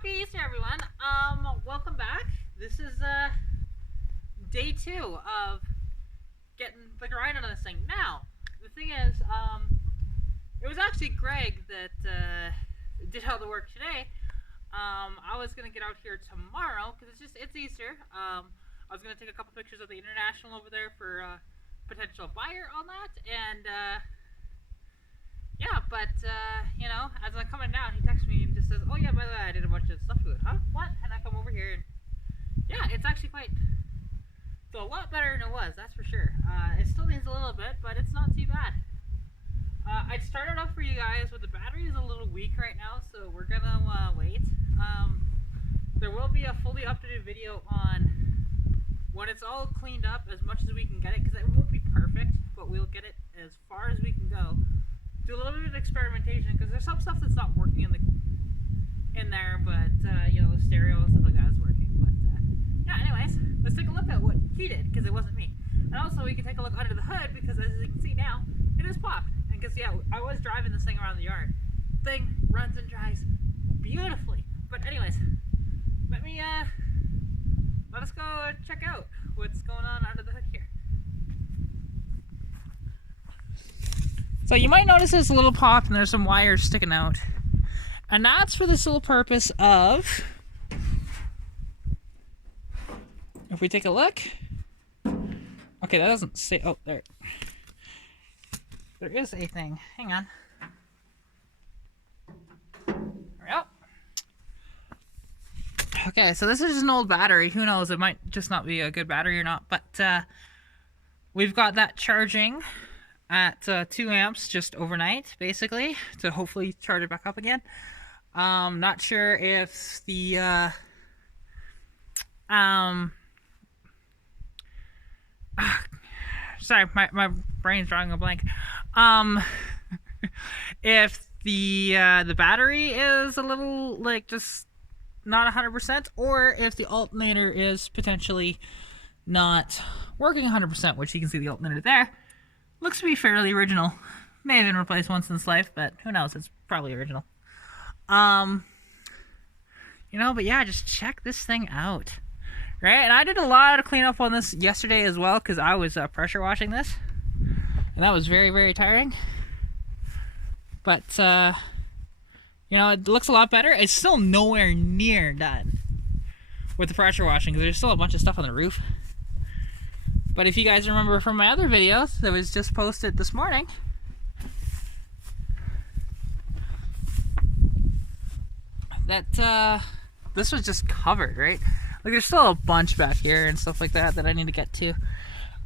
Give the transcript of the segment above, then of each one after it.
Happy Easter, everyone. Welcome back. This is day 2 of getting the grind on this thing. Now, the thing is, it was actually Greg that did all the work today. I was gonna get out here tomorrow because it's Easter. I was gonna take a couple pictures of the International over there for potential buyer on that, and yeah, but you know, as I'm coming down, he texts me and just says, "Oh yeah, by the way, I did a bunch of stuff to it." Huh? What? And I come over here, and yeah, it's actually it's a lot better than it was. That's for sure. It still needs a little bit, but it's not too bad. I started off for you guys with the battery is a little weak right now, so we're gonna wait. There will be a fully updated video on when it's all cleaned up as much as we can get it, because it won't be perfect, but we'll get it as far as we can go. Do a little bit of experimentation because there's some stuff that's not working in there, but you know, the stereo and stuff like that is working. But yeah, anyways, let's take a look at what he did because it wasn't me. And also we can take a look under the hood because as you can see now, it is popped. And because yeah, I was driving this thing around the yard. Thing runs and drives beautifully. But anyways, let us go check out what's going on under the hood here. So you might notice there's a little pop and there's some wires sticking out. And that's for the sole purpose of, if we take a look, okay, that doesn't say, oh, there is a thing, hang on. There we go. Okay, so this is just an old battery, who knows, it might just not be a good battery or not, but we've got that charging at 2 amps just overnight, basically, to hopefully charge it back up again. Not sure if the sorry, my brain's drawing a blank. If the battery is a little like just not 100%, or if the alternator is potentially not working 100%, which you can see the alternator there. Looks to be fairly original. May have been replaced once in its life, but who knows? It's probably original. You know, but yeah, just check this thing out. Right? And I did a lot of cleanup on this yesterday as well, because I was pressure washing this. And that was very, very tiring. But, you know, it looks a lot better. It's still nowhere near done with the pressure washing, because there's still a bunch of stuff on the roof. But if you guys remember from my other videos that was just posted this morning, that this was just covered, right? Like there's still a bunch back here and stuff like that I need to get to.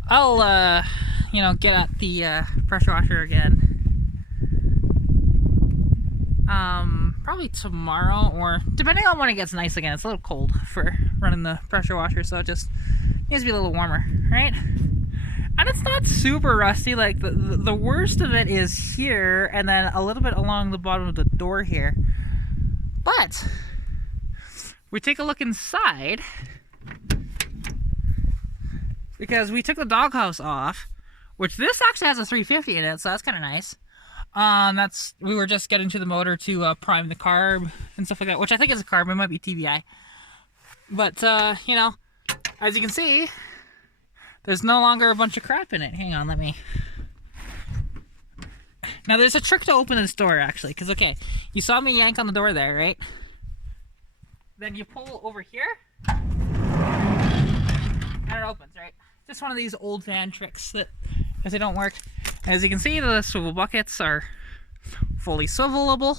I'll you know, get at the pressure washer again probably tomorrow, or depending on when it gets nice again. It's a little cold for running the pressure washer, so it just needs to be a little warmer, right? And it's not super rusty. Like the worst of it is here, and then a little bit along the bottom of the door here. But we take a look inside, because we took the doghouse off, which this actually has a 350 in it, so that's kind of nice. We were just getting to the motor to prime the carb and stuff like that, which I think is a carb. It might be TBI, but you know, as you can see, there's no longer a bunch of crap in it. Hang on, let me. Now there's a trick to open this door actually, because okay, you saw me yank on the door there, right? Then you pull over here, and it opens, right? Just one of these old fan tricks that, if they don't work. As you can see, the swivel buckets are fully swivelable.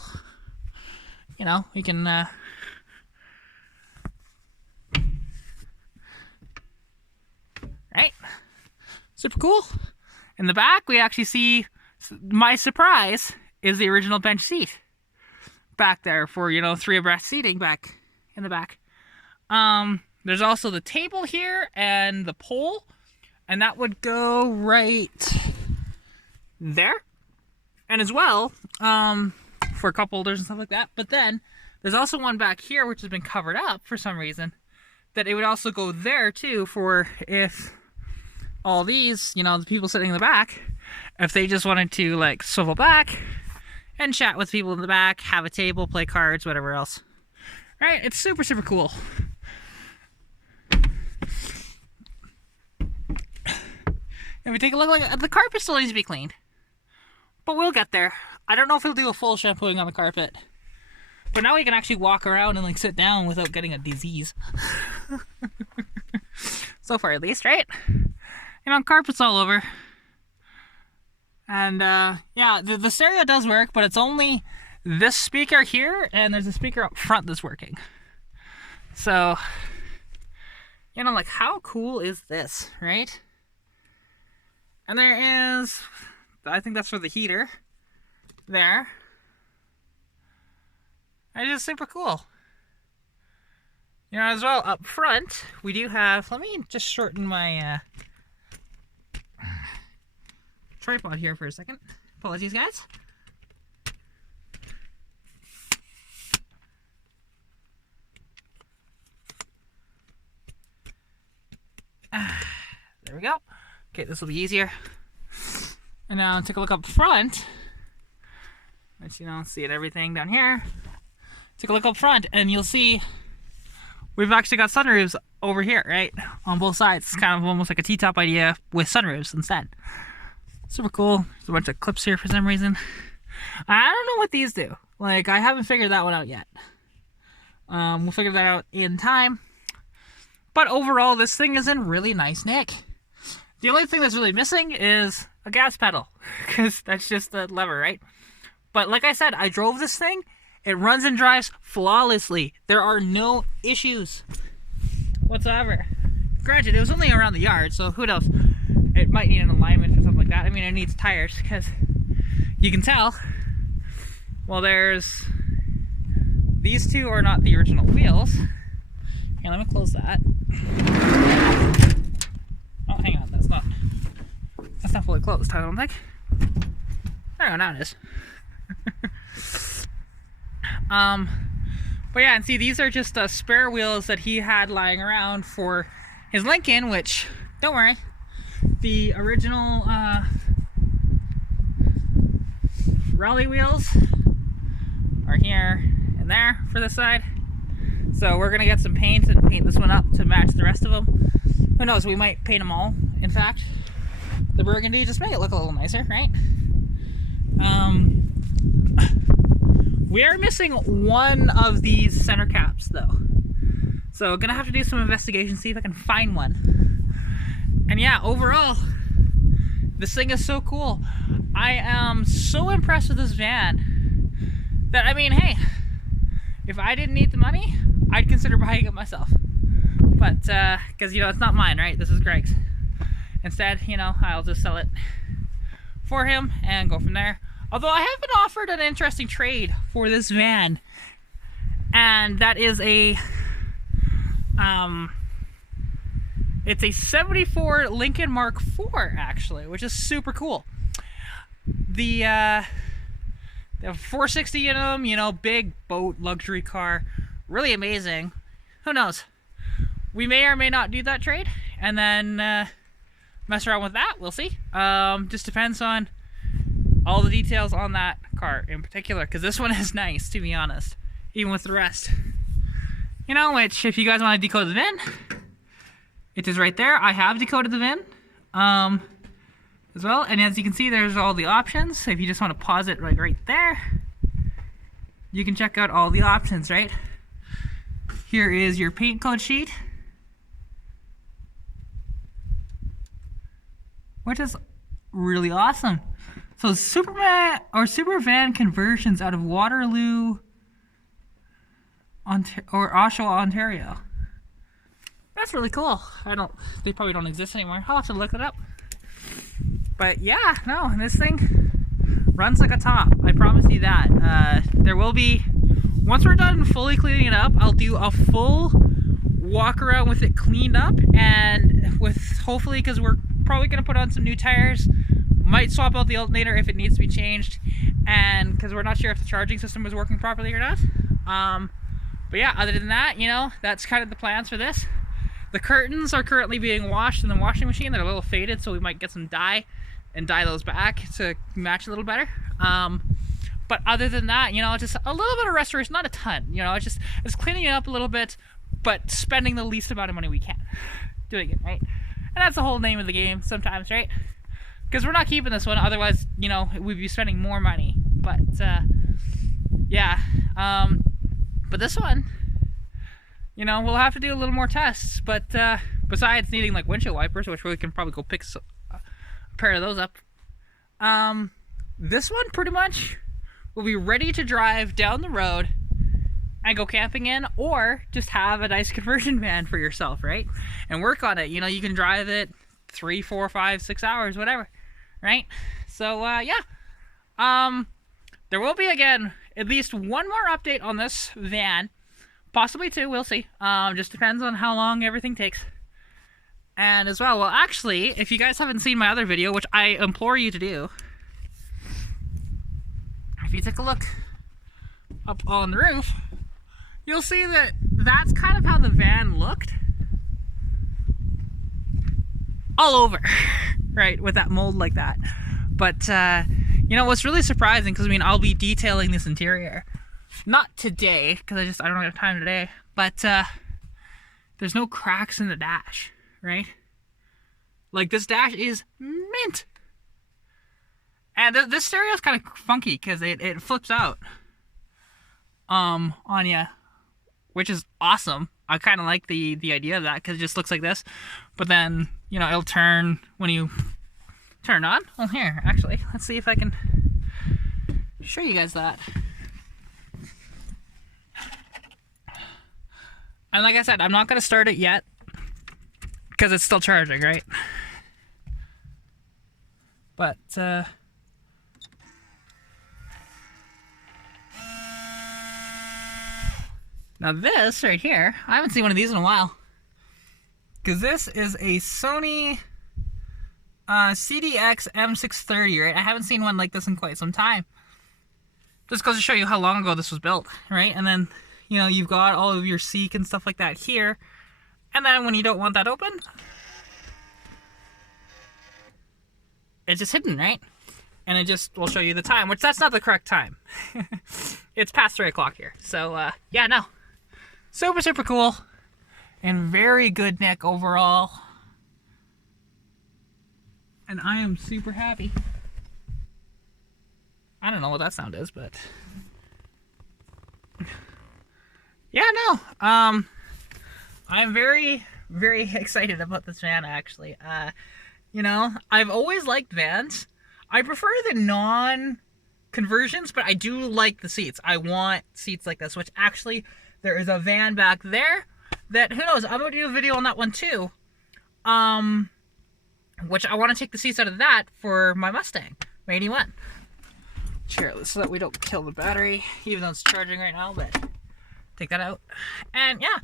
You know, you can right? Super cool. In the back, we actually see, my surprise, is the original bench seat back there for, you know, 3 abreast seating back in the back. There's also the table here and the pole, and that would go right there. And as well, for cup holders and stuff like that. But then there's also one back here which has been covered up for some reason, that it would also go there too, for if all these, you know, the people sitting in the back, if they just wanted to like swivel back and chat with people in the back, have a table, play cards, whatever else. Right? It's super, super cool. If we take a look, the carpet still needs to be cleaned. But we'll get there. I don't know if he'll do a full shampooing on the carpet. But now we can actually walk around and like sit down without getting a disease. So far at least, right? You know, carpet's all over. And yeah, the stereo does work, but it's only this speaker here, and there's a speaker up front that's working. So, you know, like, how cool is this, right? And there is, I think that's for the heater there. It's just super cool. You know, as well, up front, we do have, let me just shorten my tripod here for a second. Apologies, guys. There we go. Okay, this will be easier. And now take a look up front. Let you know, see it everything down here. Take a look up front, and you'll see we've actually got sunroofs over here, right? On both sides. It's kind of almost like a T-top idea with sunroofs instead. Super cool. There's a bunch of clips here for some reason. I don't know what these do. Like, I haven't figured that one out yet. We'll figure that out in time. But overall, this thing is in really nice nick. The only thing that's really missing is a gas pedal, because that's just the lever, right? But like I said, I drove this thing. It runs and drives flawlessly. There are no issues whatsoever. Granted, it was only around the yard, so who knows? It might need an alignment or something like that. I mean, it needs tires, because you can tell, well, these two are not the original wheels. Here, let me close that. Oh, hang on, that's not fully closed, I don't think. There we go, now it is. But yeah, and see, these are just spare wheels that he had lying around for his Lincoln, which, don't worry, the original rally wheels are here and there for this side. So we're gonna get some paint and paint this one up to match the rest of them. Who knows, we might paint them all, in fact. The burgundy, just make it look a little nicer, right? We are missing one of these center caps, though. So gonna have to do some investigation, see if I can find one. And yeah, overall, this thing is so cool. I am so impressed with this van that, I mean, hey, if I didn't need the money, I'd consider buying it myself. But, because, you know, it's not mine, right? This is Greg's. Instead, you know, I'll just sell it for him and go from there. Although I have been offered an interesting trade for this van. And that is a, it's a 74 Lincoln Mark IV, actually, which is super cool. They have 460 in them, you know, big boat, luxury car. Really amazing. Who knows? We may or may not do that trade, and then mess around with that. We'll see. Just depends on all the details on that car in particular, because this one is nice, to be honest, even with the rest. You know, which, if you guys want to decode the VIN, it is right there. I have decoded the VIN as well, and as you can see, there's all the options. So if you just want to pause it right there, you can check out all the options, right? Here is your paint code sheet, which is really awesome. So Superman or Super Van conversions out of Waterloo or Oshawa, Ontario. That's really cool. They probably don't exist anymore. I'll have to look it up. But yeah, no, this thing runs like a top. I promise you that. There will be, once we're done fully cleaning it up, I'll do a full walk around with it cleaned up, and with, hopefully, because we're probably going to put on some new tires, might swap out the alternator if it needs to be changed, and because we're not sure if the charging system is working properly or not. But yeah, other than that, you know, that's kind of the plans for this. The curtains are currently being washed in the washing machine. They're a little faded, so we might get some dye and dye those back to match a little better. But other than that, you know, just a little bit of restoration, not a ton. You know, it's cleaning it up a little bit, but spending the least amount of money we can doing it, right? And that's the whole name of the game sometimes, right? Because we're not keeping this one, otherwise, you know, we'd be spending more money. But yeah, but this one, you know, we'll have to do a little more tests. But besides needing like windshield wipers, which we can probably go pick a pair of those up, this one pretty much will be ready to drive down the road and go camping in, or just have a nice conversion van for yourself, right? And work on it. You know, you can drive it 3, 4, 5, 6 hours, whatever, right? So yeah, there will be, again, at least one more update on this van, possibly 2, we'll see. Just depends on how long everything takes. And as well, actually, if you guys haven't seen my other video, which I implore you to do, if you take a look up on the roof, you'll see that that's kind of how the van looked all over, right, with that mold like that. But you know what's really surprising, because I mean, I'll be detailing this interior, not today because I don't have time today, but there's no cracks in the dash, right? Like, this dash is mint. And this stereo is kind of funky because it flips out on you, which is awesome. I kind of like the idea of that, because it just looks like this, but then, you know, it'll turn when you turn it on. Oh, here, actually, let's see if I can show you guys that. And like I said, I'm not going to start it yet because it's still charging, right? But now this right here, I haven't seen one of these in a while, because this is a Sony CDX M630, right? I haven't seen one like this in quite some time. Just goes to show you how long ago this was built, right? And then, you know, you've got all of your seek and stuff like that here. And then when you don't want that open, it's just hidden, right? And it just will show you the time, which that's not the correct time. It's past 3 o'clock here. So, yeah, no. Super, super cool. And very good neck overall. And I am super happy. I don't know what that sound is, but... yeah, no. I'm very, very excited about this van, actually. You know, I've always liked vans. I prefer the non-conversions, but I do like the seats. I want seats like this, which actually... there is a van back there that, who knows, I'm going to do a video on that one too. Which I want to take the seats out of that for my Mustang, my 81. Here, so that we don't kill the battery, even though it's charging right now, but take that out. And yeah,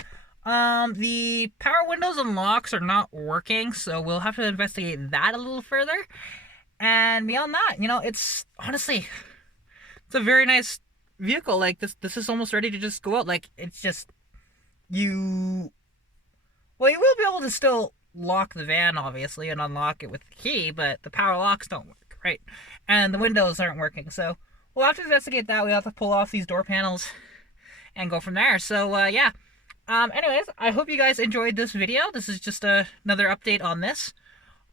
the power windows and locks are not working, so we'll have to investigate that a little further. And beyond that, you know, it's, honestly, it's a very nice vehicle. Like, this is almost ready to just go out. Like, it's just, you will be able to still lock the van, obviously, and unlock it with the key, but the power locks don't work, right? And the windows aren't working, so we'll have to investigate that. We have to pull off these door panels and go from there. So yeah, anyways, I hope you guys enjoyed this video. This is just another update on this.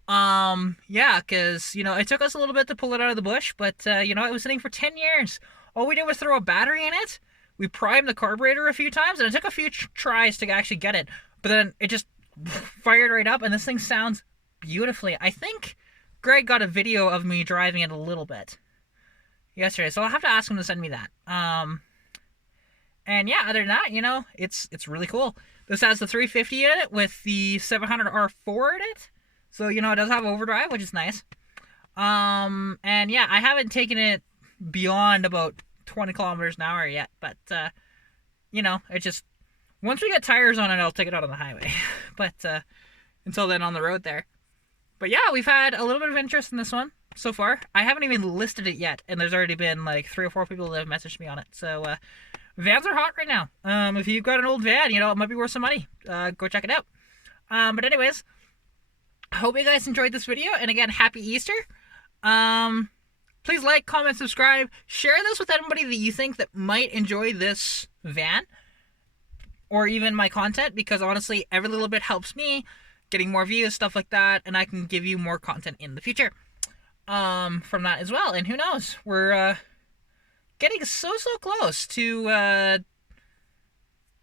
Yeah, because, you know, it took us a little bit to pull it out of the bush, but you know, it was sitting for 10 years. All we did was throw a battery in it. We primed the carburetor a few times, and it took a few tries to actually get it. But then it just fired right up, and this thing sounds beautifully. I think Greg got a video of me driving it a little bit yesterday, so I'll have to ask him to send me that. And yeah, other than that, you know, it's really cool. This has the 350 in it with the 700R4 in it. So, you know, it does have overdrive, which is nice. And yeah, I haven't taken it beyond about 20 kilometers an hour yet, but you know, it just, once we get tires on it, I'll take it out on the highway. But until then, on the road there. But yeah, we've had a little bit of interest in this one so far. I haven't even listed it yet, and there's already been like 3 or 4 people that have messaged me on it. So vans are hot right now. If you've got an old van, you know, it might be worth some money. Go check it out. But anyways, I hope you guys enjoyed this video, and again, happy Easter. please like, comment, subscribe. Share this with anybody that you think that might enjoy this van or even my content, because honestly, every little bit helps me getting more views, stuff like that, and I can give you more content in the future from that as well. And who knows, we're getting so close to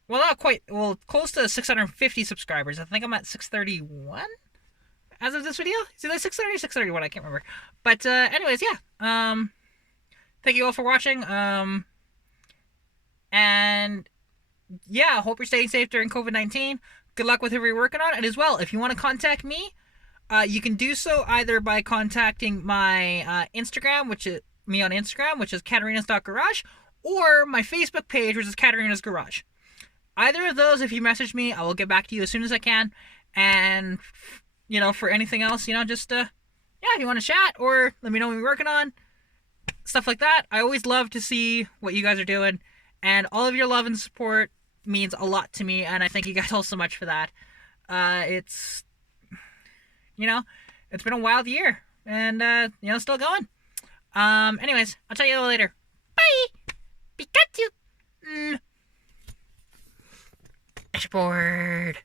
well, not quite, well, close to 650 subscribers. I think I'm at 631 as of this video. Is it like 630 or 631? I can't remember. But anyways, yeah. Thank you all for watching. And yeah, hope you're staying safe during COVID-19. Good luck with whoever you're working on. And as well, if you want to contact me, you can do so either by contacting my Instagram, which is me on Instagram, which is Katarina's.garage, or my Facebook page, which is Katarina's Garage. Either of those, if you message me, I will get back to you as soon as I can. And, you know, for anything else, you know, just, yeah, if you want to chat or let me know what you're working on, stuff like that. I always love to see what you guys are doing. And all of your love and support means a lot to me. And I thank you guys all so much for that. It's, you know, it's been a wild year. And, you know, still going. Anyways, I'll tell you all later. Bye! Pikachu! Dashboard.